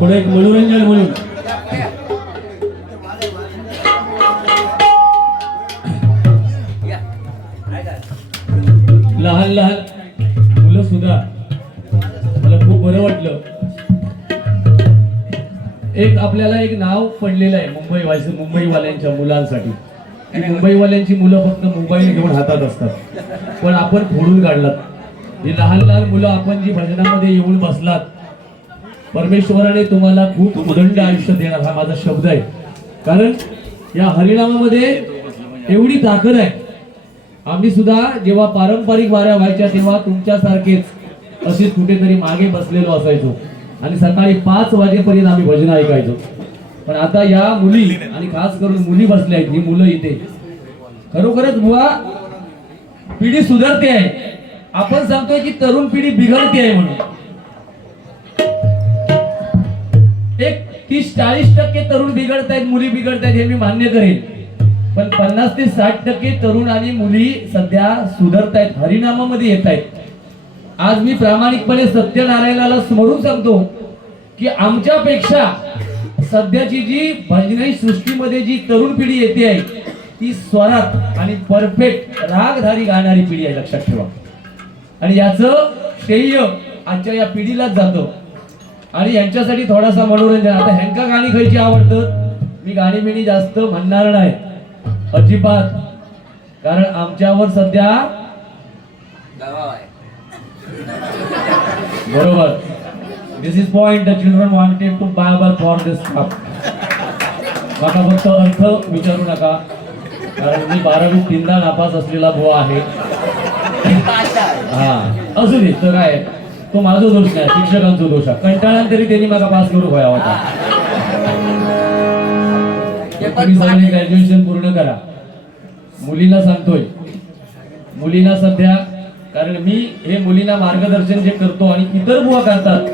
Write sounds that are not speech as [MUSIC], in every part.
थोडं एक मनोरंजन म्हणून. लहान लहान मुलं सुद्धा. मला खूप बरं वाटलं. एक आपल्याला एक नाव पडलेलं आहे मुंबई वासी मुंबईवाल्यांच्या मुलांसाठी. मुंबईवाल्यांची मुलं फक्त मोबाईल घेऊन हातात असतात. पण आपण फोडून काढलात. ही लहान लहान मुलं आपण जी भजनामध्ये येऊन बसलात परमेश्वराने तुम्हाला खूप उदंड आयुष्य देणार हा माझा शब्द आहे. कारण या हरिनामामध्ये एवढी ताकद आहे. आम्ही सुद्धा जेव्हा पारंपरिक वाऱ्या व्हायच्या तेव्हा तुमच्यासारखेच तसेच कुठेतरी मागे बसलेलो असायचो. आणि सकाळी पाच वाजेपर्यंत आम्ही भजन ऐकायचो. पण आता या मुली आणि खास करून मुली बसल्या आहेत ही मुलं इथे. खरोखरच बुवा पिढी सुधारते आहे. आपण सांगतोय की तरुण पिढी बिघडते आहे म्हणून. एक तीस चाळीस टक्के तरुण बिघडत आहेत मुली बिघडत आहेत हे मी मान्य करेन. पण पन्नास ते साठ टक्के तरुण आणि मुली सध्या सुधारत आहेत हरिनामामध्ये येत आहेत आज मी प्रामाणिकपणे सत्यनारायणाला स्मरून सांगतो की आमच्यापेक्षा सध्याची जी भजनाई सृष्टीमध्ये जी तरुण पिढी येते आहे ती स्वरात आणि परफेक्ट रागधारी गाणारी पिढी आहे लक्षात ठेवा. आणि याचं श्रेय आजच्या या पिढीलाच जातं. आणि यांच्यासाठी थोडासा मनोरंजन. आता ह्यांका गाणी खायची आवडतं? मी गाणी बिणी जास्त म्हणणार नाही. अजिबात. कारण आमच्यावर सध्या बरोबर. This is point the children wanted to Bible for this stop मला फक्त अर्थ विचारू नका. कारण मी बारावी तीनदा नापास असलेला भो आहे. [LAUGHS] हा. असू दे तर काय? तो माझा दोष नाही शिक्षकांचा दोष आहे. कंटाळ्यान तरी त्यांनी मला पास करू व्हाया होता. तुम्ही सगळे ग्रॅज्युएशन पूर्ण करा. मुलीला सांगतोय. मुलींना सध्या कारण मी हे मुलींना मार्गदर्शन जे करतो आणि इतर बुवा करतात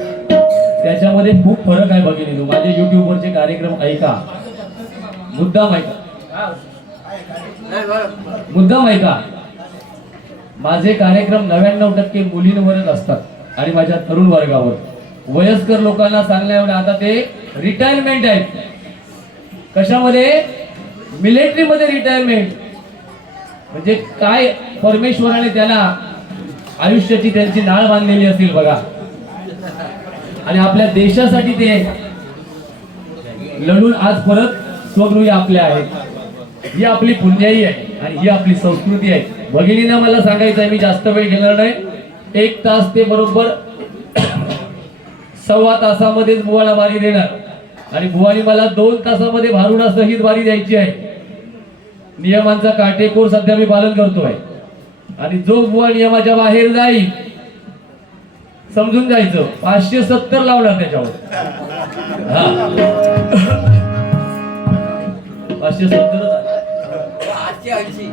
त्याच्यामध्ये खूप फरक आहे भगिनी. माझे YouTube वरचे कार्यक्रम ऐका. मुद्दाम ऐका मुद्दाम ऐका माझे कार्यक्रम नव्याण्णव टक्के मुलींवरच असतात. आणि माझ्या तरुण वर्गावर. वयस्कर लोकांना सांगण्या आता ते रिटायरमेंट आहेत. कशामध्ये? मिलिटरीमध्ये रिटायरमेंट म्हणजे काय परमेश्वराने त्याला आयुष्याची त्यांची नाळ बांधलेली असेल बघा. आणि आपल्या देशासाठी ते लढून आज परत स्वगृही आपल्या आहेत. ही आपली पुण्याई आहे आणि ही आपली संस्कृती आहे. भगिनीनं मला सांगायचं आहे मी जास्त वेळ घेणार नाही. एक तास ते बरोबर सव्वा तासामध्येच बुवाला बारी देणार. आणि बुवानी मला दोन तासामध्ये भारून असं हीच बारी द्यायची आहे. नियमांचा काटेकोर सध्या मी पालन करतोय. आणि जो बुवा नियमाच्या बाहेर जाईल समजून जायचं पाचशे सत्तर लावणार त्याच्यावर. हा. पाचशे सत्तर आठशे ऐंशी.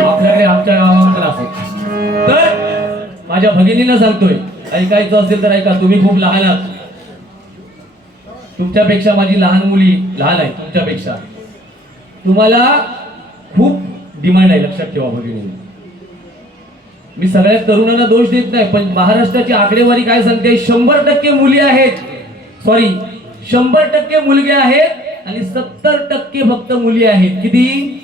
आपल्याकडे आमच्या गावामध्ये असत तर माझ्या भगिनीला सांगतोय ऐकायचं असेल तर ऐका तुम्ही खूप लहान आहात. तुमच्यापेक्षा माझी लहान मुली लहान आहेत तुमच्यापेक्षा. तुम्हाला खूप डिमांड आहे लक्षात ठेवा भगिनी मी सगळ्या तरुणांना दोष देत नाही पण महाराष्ट्राची आकडेवारी काय सांगते शंभर टक्के मुली आहेत. सॉरी शंभर टक्के मुलगे आहेत आणि सत्तर टक्के फक्त मुली आहेत. किती?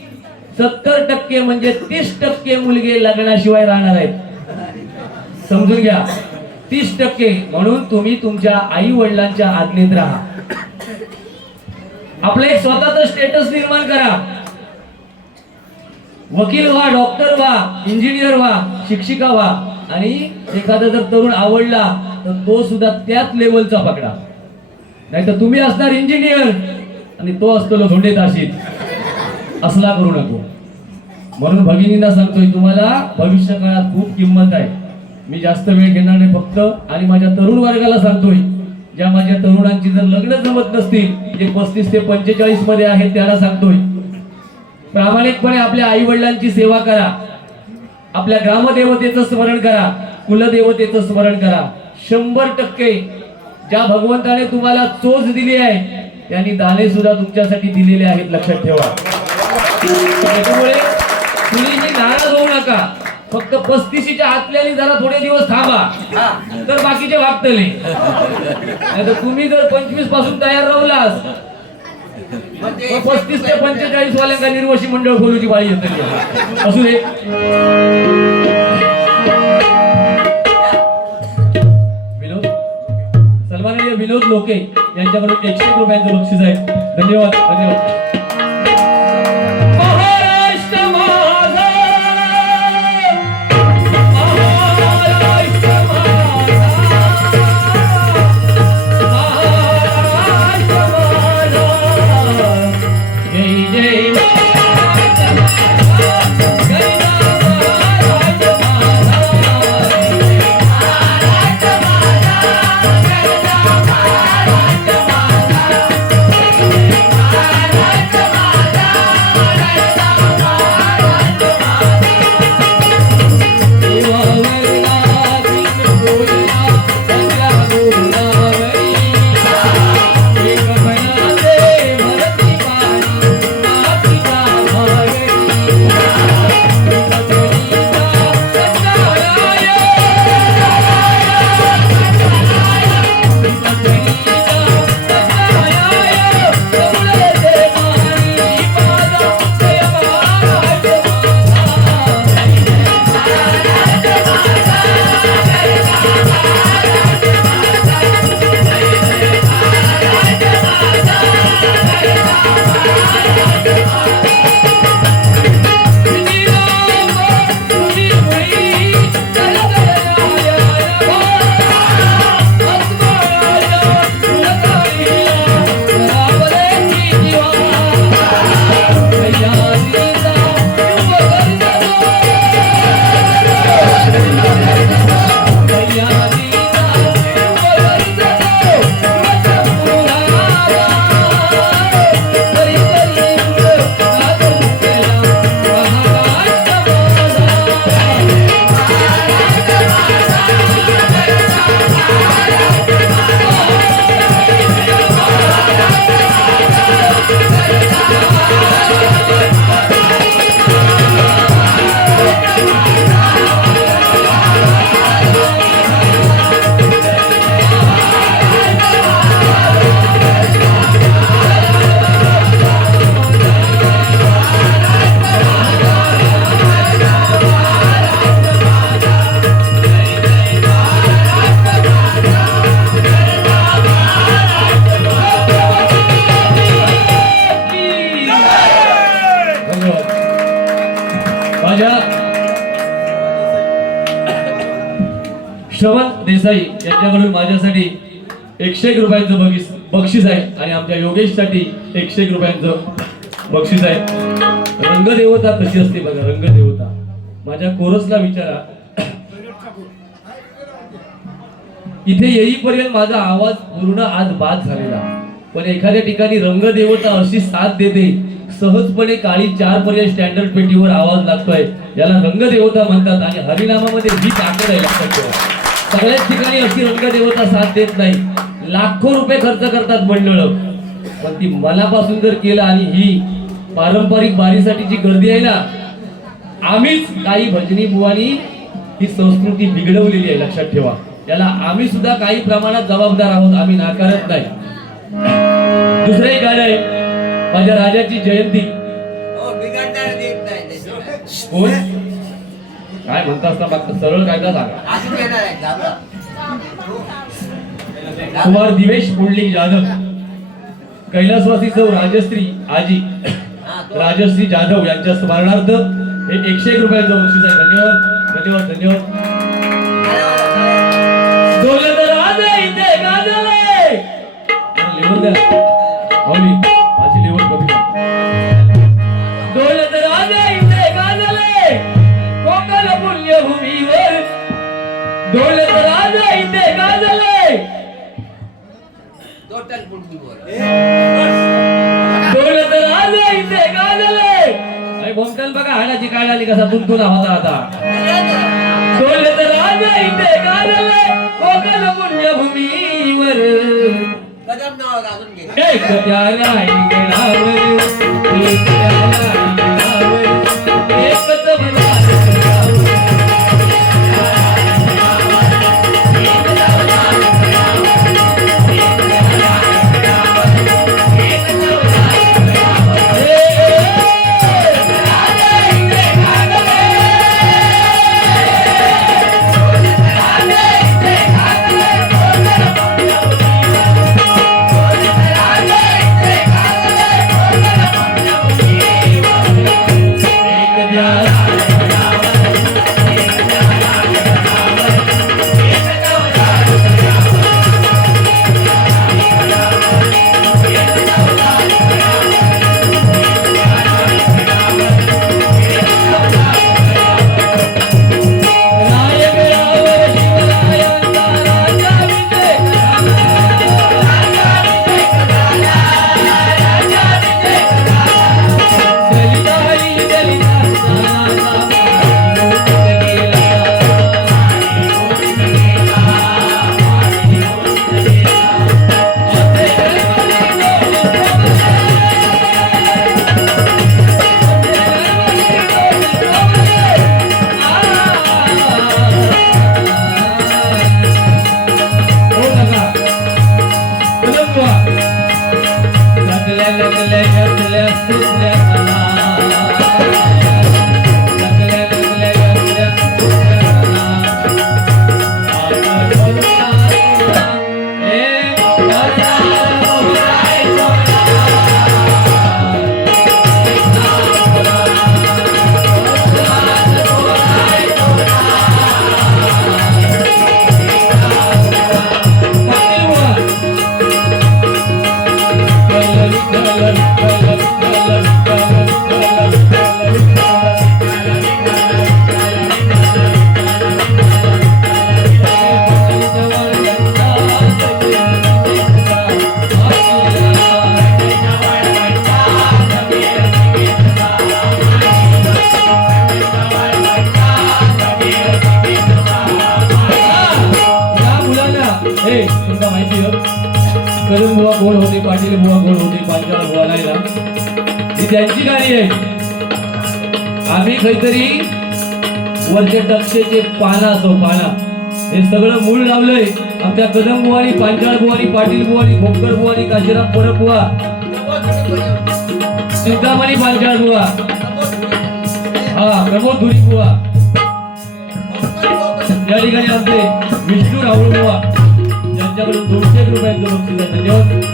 सत्तर टक्के म्हणजे तीस टक्के मुलगे लग्नाशिवाय राहणार आहेत. समजून घ्या. तीस टक्के म्हणून तुम्ही तुमच्या आई वडिलांच्या आज्ञेत राहा. आपलं एक स्वतःच स्टेटस निर्माण करा. वकील व्हा डॉक्टर व्हा इंजिनियर व्हा शिक्षिका व्हा. आणि एखादा जर तरुण आवडला तर तो सुद्धा त्याच लेवलचा पकडा. नाही तर तुम्ही असणार इंजिनियर आणि तो असतो धोंडे ताशीत असला करू नको. म्हणून भगिनींना सांगतोय तुम्हाला भविष्य काळात खूप किंमत आहे. मी जास्त वेळ घेणार नाही फक्त. आणि माझ्या तरुण वर्गाला सांगतोय ज्या माझ्या तरुणांची जर लग्न जमत नसतील जे पस्तीस ते पंचेचाळीसमध्ये आहेत त्याला सांगतोय प्रामाणिकपणे आपल्या आई वडिलांची सेवा करा. आपल्या ग्रामदेवतेचं स्मरण करा. कुलदेवतेचं स्मरण करा. शंभर टक्के ज्या भगवंताने तुम्हाला चोच दिली आहे त्यांनी दाने सुद्धा तुमच्यासाठी दिलेले आहेत लक्षात ठेवा. त्याच्यामुळे कुणीही नाराज होऊ नका. फक्त पस्तीशीच्या आतल्याने जरा थोडे दिवस थांबा. तर बाकीचे वागतले नाही तर तुम्ही जर पंचवीसपासून तयार राहुलास म्हणजे पस्तीस ते पंचेचाळीस वाल्यांका निर्वशी मंडळ खोलूची बाळी येते. असू दे. विनोद? सन्माननीय विनोद लोके यांच्याकडून एकशे एक रुपयांचं बक्षीस आहे. धन्यवाद धन्यवाद. आमच्या योगेशसाठी एकशे एक रुपयांचं बक्षीस आहे. रंगदेवता कशी असते बघा रंगदेवता. माझ्या कोरसला विचारा. इथे येईपर्यंत माझा आवाज पूर्ण आज बाद झालेला. पण एखाद्या ठिकाणी रंगदेवता अशी साथ देते सहजपणे काळी चार पर्यंत स्टँडर्ड पेटीवर आवाज लागतोय. याला रंगदेवता म्हणतात आणि हरिनामामध्ये ही ताकद आहे लक्षात ठेवा. सगळ्याच ठिकाणी अशी रंगदेवता साथ देत नाही. लाखो रुपये खर्च करतात मंडळ. पण ती मनापासून जर केलं आणि ही पारंपरिक वारीसाठीची गर्दी आहे ना आम्हीच काही भजनी बुवानी ही संस्कृती बिघडवलेली आहे लक्षात ठेवा. याला आम्ही सुद्धा काही प्रमाणात जबाबदार आहोत आम्ही नाकारत नाही. दुसरं गाणं आहे माझ्या राजाची जयंती. हो. कोण? काय म्हणता असता मागचं सरळ कायदा सांगा. कुमार दिवेश पुंडलिक जाधव. कैलासवासी सौ राजश्री आजी हा, राजश्री जाधव यांच्या स्मरणार्थ हे एकशे एक रुपयाचं बक्षीस आहे धन्यवाद धन्यवाद धन्यवाद. माऊली माझी लिहून कमी. डोलत राजा भोमकल बघा हाडाची काढ आली कसा तुंतुना होता आता. डोलत राजा इथे गाजले कोकण पुण्यभूमीवर. कदम नावावर अजून घे. वरच्या टक्षेचे पाना असो पाना हे सगळं मूळ लावलंय. आमच्या कदम बुवानी पांचाळ बुवानी पाटील बुवानी भोकर बुवानी काशीराम परब बुवा. चिंतामणी पांचाळ बुवा. हा प्रमोद धुरी बुवा. या ठिकाणी आमचे विष्णू राहुल बुवा. यांच्याकडून दोनशे रुपयांचं बक्षीस आहे धन्यवाद.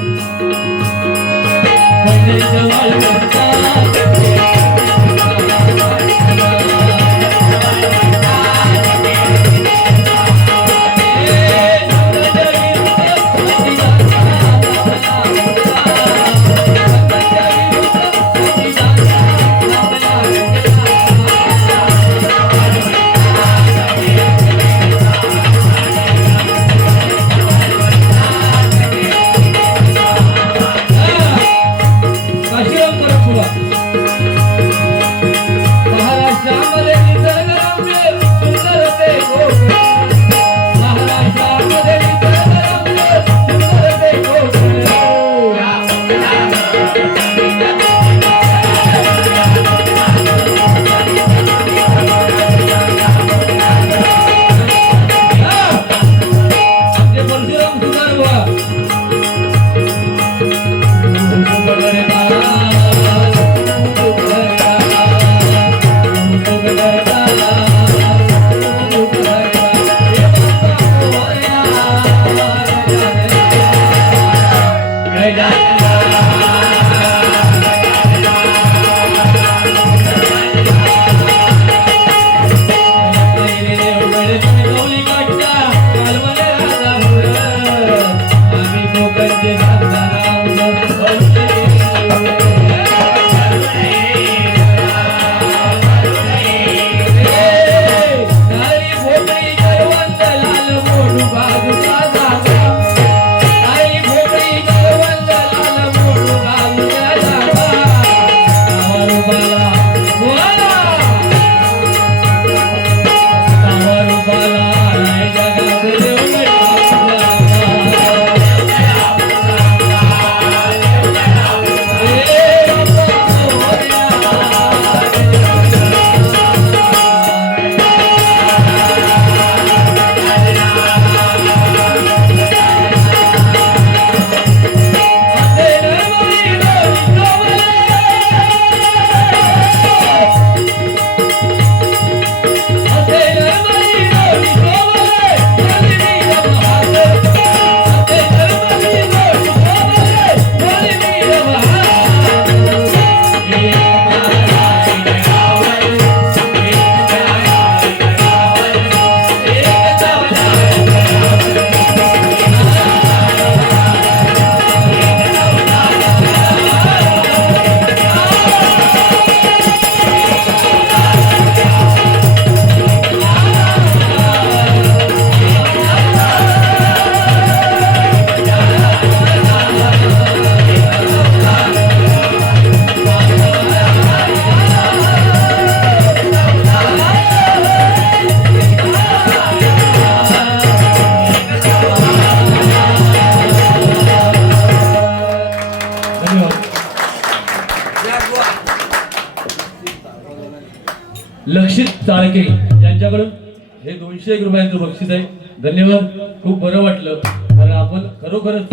आपण खरोखरच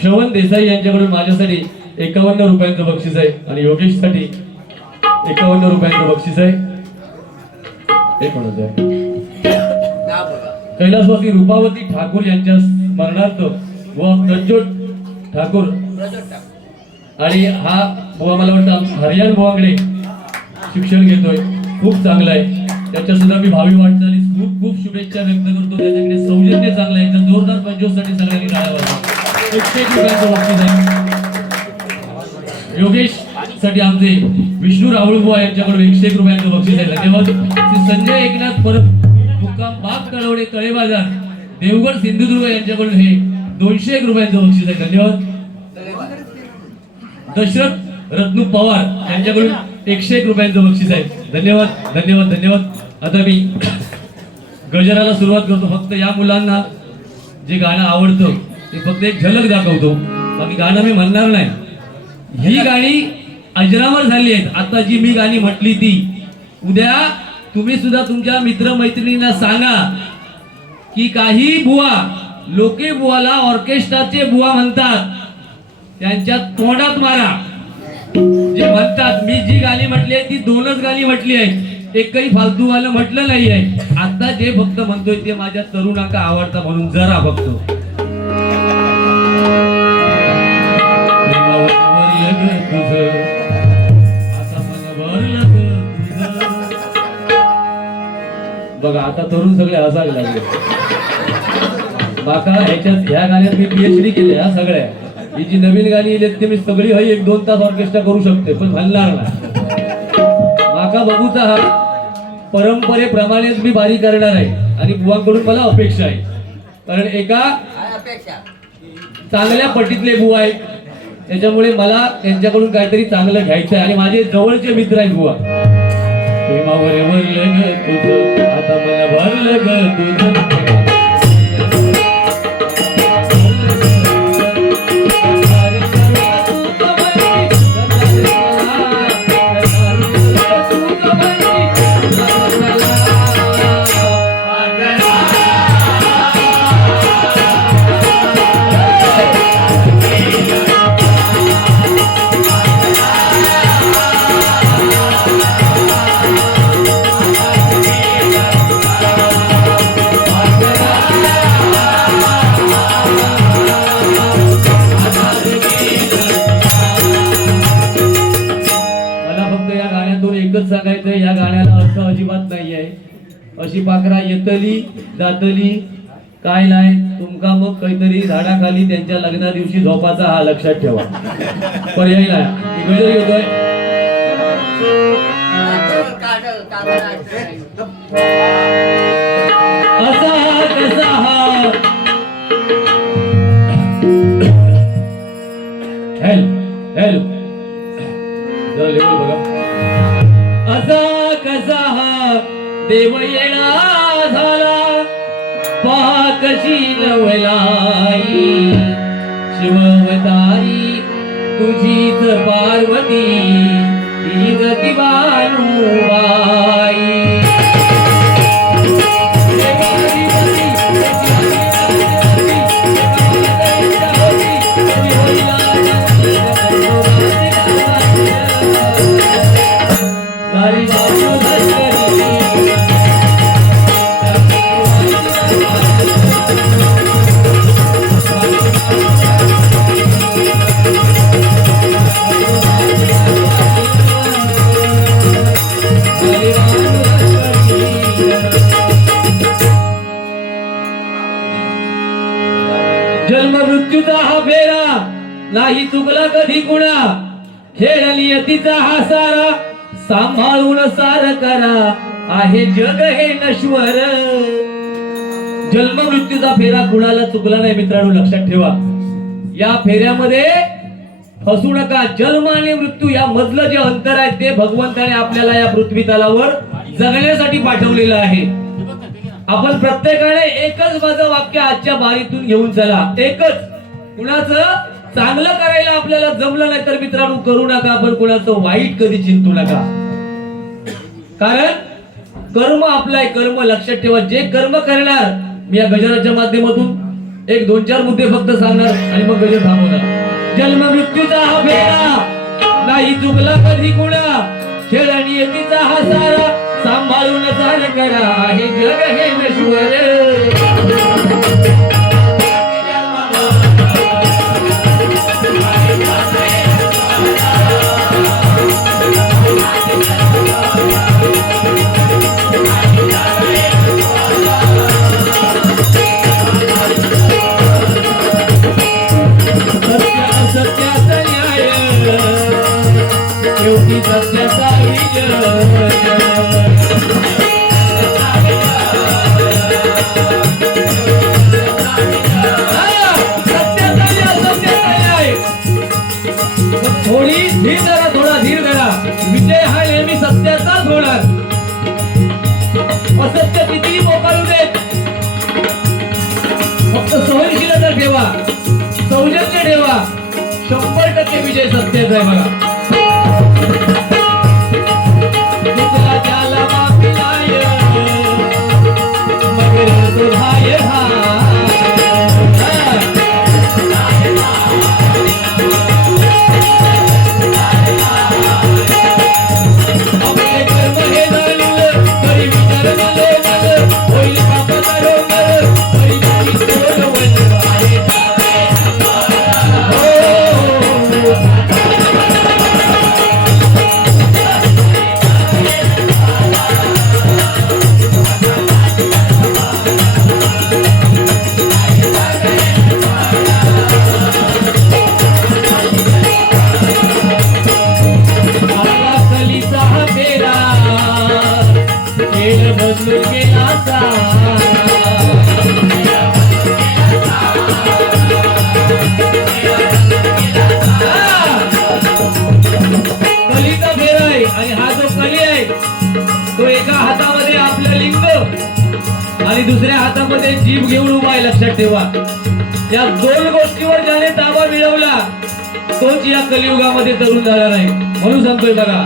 श्रवण देसाई यांच्याकडून माझ्यासाठी एकावन्न रुपयांचं बक्षीस आहे आणि योगेशसाठी एकावन्न रुपयांचं बक्षीस आहे. एक म्हणत आहे कैलासवासी रूपावती ठाकूर यांच्या स्मरणार्थ व प्रज्योत ठाकूर. आणि हा बुवा मला वाटतं हरियाण बुवाकडे शिक्षण घेतोय. खूप चांगलं आहे. त्याच्या सुद्धा मी भावी वाटचालीस खूप खूप शुभेच्छा व्यक्त करतो. त्याच्याकडे सौजन्य चांगलं आहे. तर जोरदार पंचोसाठी सगळ्यांनी टाळ्या वाजवा रुपयाचं आहे. योगेशसाठी आमचे विष्णू राहुल बुवा यांच्याकडून एकशे एक रुपयांचं बक्षीस आहे. धन्यवाद. श्री संजय एकनाथ परब मुक्काम बाग कळवडे तळे बाजार देवगड सिंधुदुर्ग यांच्याकडून हे दोनशे एक रुपयांचं बक्षीस आहे. धन्यवाद. दशरथ रत्नू पवार यांच्याकडून एकशे एक रुपयांचं बक्षीस आहे. धन्यवाद धन्यवाद धन्यवाद. आता मी गजराला सुरुवात करतो. फक्त या मुलांना जे गाणं आवडतं ते फक्त एक झलक दाखवतो. बाकी गाणं मी म्हणणार नाही. ही गाणी अजरामर झाली आहेत. आता जी मी गाणी म्हटली ती उद्या तुम्ही सुद्धा तुमच्या मित्रमैत्रिणींना सांगा की काही बुवा लोके बुवाला ऑर्केस्ट्राचे बुवा म्हणतात. त्यांच्या तोंडात मारा. जे म्हणतात मी जी गाणी म्हटली आहे ती दोनच गाणी म्हटली आहे एकही फालतूवालं म्हटलं नाही आहे आता जे फक्त म्हणतोय ते माझ्या तरुणांका आवडतं म्हणून जरा बघतो. बघा आता तरुण सगळे हसायला लागले. बाका ह्याच्यात ह्या गाण्यात मी पीएचडी केली ह्या सगळ्या. ही जी नवीन गाणी येईल ती मी सगळी हई एक दोन तास ऑर्केस्ट्रा करू शकते पण म्हणणार नाही. माका बघूचा हा. परंपरेप्रमाणेच मी बारी करणार आहे. आणि बुवांकडून मला अपेक्षा आहे. कारण एका चांगल्या पटीतले बुवा आहेत. त्याच्यामुळे मला त्यांच्याकडून काहीतरी चांगलं घ्यायचं आहे. आणि माझे जवळचे मित्र आहेत बुवा. प्रेमावर आता मला भरलं ग तुझं. अशी पाखरा येतली जातली. काय नाही तुमका मग काहीतरी झाडाखाली त्यांच्या लग्ना दिवशी झोपाचा हा लक्षात ठेवा. पर्याय नाही. गजर येतोय? काढ असा कसा हा? हेल हेल जरा लेवल बघा. देव येणा झाला पहा कशी नवलाई शिवतारी तुझीच पार्वती ही नाही चुकला कधी कुणा? खेळली नियतीचा हा सारा. सांभाळून सार करा. आहे जग हे नश्वर. जन्म मृत्यूचा फेरा कुणाला चुकला नाही मित्रांनो लक्षात ठेवा. या फेऱ्यामध्ये फसू नका. जन्म आणि मृत्यू या मधलं जे अंतर आहे ते भगवंताने आपल्याला या पृथ्वी तलावर जगण्यासाठी पाठवलेलं आहे. आपण प्रत्येकाने एकच माझं वाक्य आजच्या बारीतून घेऊन चला. एकच. कुणाचं? चांगलं करायला आपल्याला जमलं नाही तर मित्रांनो करू नका आपण कोणाचं वाईट कधी चिंतू नका. कारण कर्म आपलाय कर्म लक्षात ठेवा. जे कर्म करणार मी या गजराच्या माध्यमातून एक दोन चार मुद्दे फक्त सांगणार आणि मग गजर थांबवणार. जन्म मृत्यूचा हा फेरा नाही चुकला कधी कुणा. खेळ आणि येतीचा हा सारा सांभाळून सार करा. हे जग हे नश्वर. విజయ సత్యదేవన आणि दुसऱ्या हातामध्ये जीभ घेऊन उभा आहे लक्षात ठेवा. या दोन गोष्टीवर ज्याने ताबा मिळवला तोच या कलियुगामध्ये तरुण झाला नाही. म्हणून सांगतोय बघा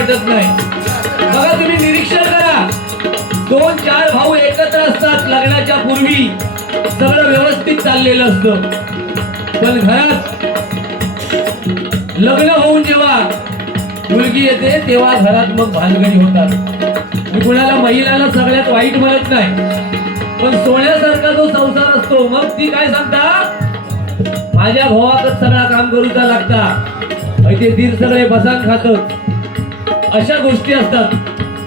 पटत नाही. बघा तुम्ही निरीक्षण करा. दोन चार भाऊ एकत्र असतात लग्नाच्या पूर्वी. सगळं व्यवस्थित चाललेलं असतं. पण घरात लग्न होऊन जेव्हा मुलगी येते तेव्हा घरात मग भानगडी होतात. मी कुणाला महिलाला सगळ्यात वाईट म्हणत नाही. पण सोन्यासारखा जो संसार असतो मग ती काय सांगता? माझ्या भावाकच सगळा काम करूचा लागता. ते दीर सगळे बसान खात अशा गोष्टी असतात.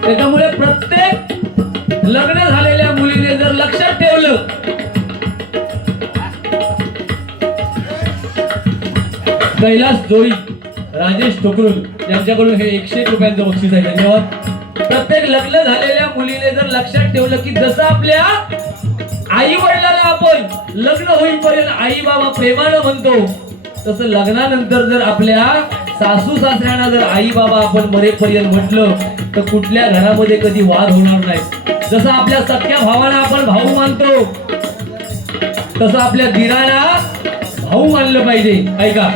त्याच्यामुळे प्रत्येक लग्न झालेल्या मुलीने जर लक्षात ठेवलं कैलास जोई राजेश ठोकरुल यांच्याकडून हे एकशे एक रुपयांचं बक्षीस आहे. धन्यवाद. प्रत्येक लग्न झालेल्या मुलीने जर लक्षात ठेवलं की जसं आपल्या आई वडिलांना आपण लग्न होईपर्यंत आई बाबा प्रेमानं म्हणतो तसं लग्नानंतर जर आपल्या सासू सासऱ्यांना जर आई बाबा आपण मरेपर्यंत म्हटलं तर कुठल्या घरामध्ये कधी वाद होणार नाही. जसं आपल्या सख्या भावाला आपण भाऊ मानतो तसं आपल्या दिराला भाऊ मानलं पाहिजे. ऐका.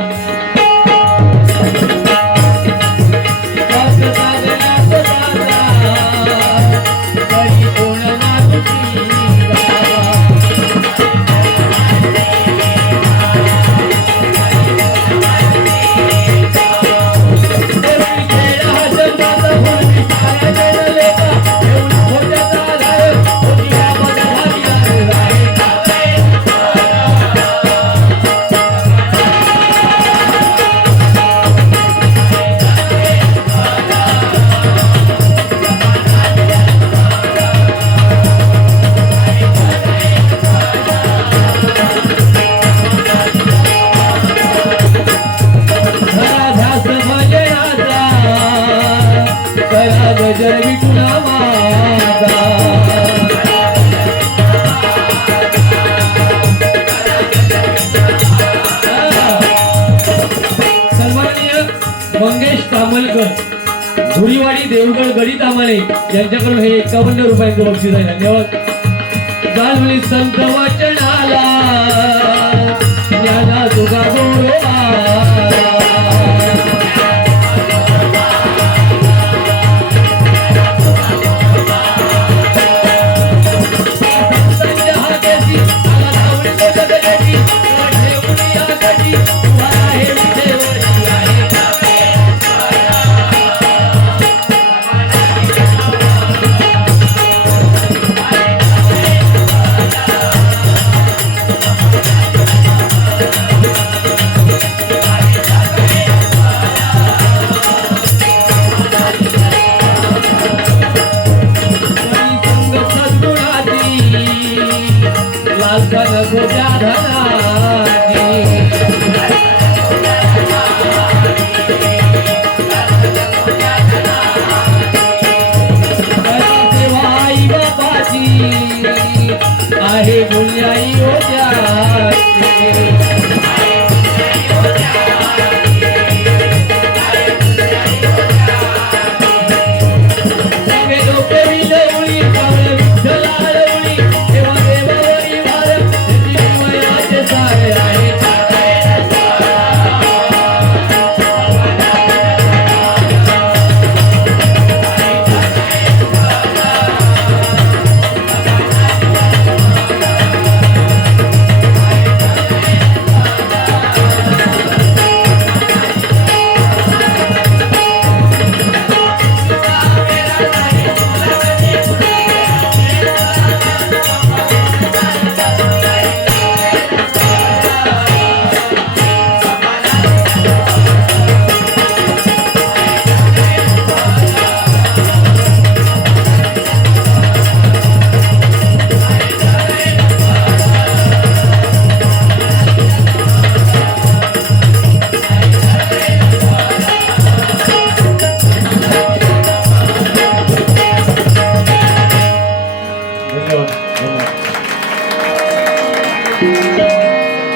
तामाले यांच्याकडून हे एकावन्न रुपयांचं बक्षीस आहे. धन्यवाद. गाल म्हणे संत वाचन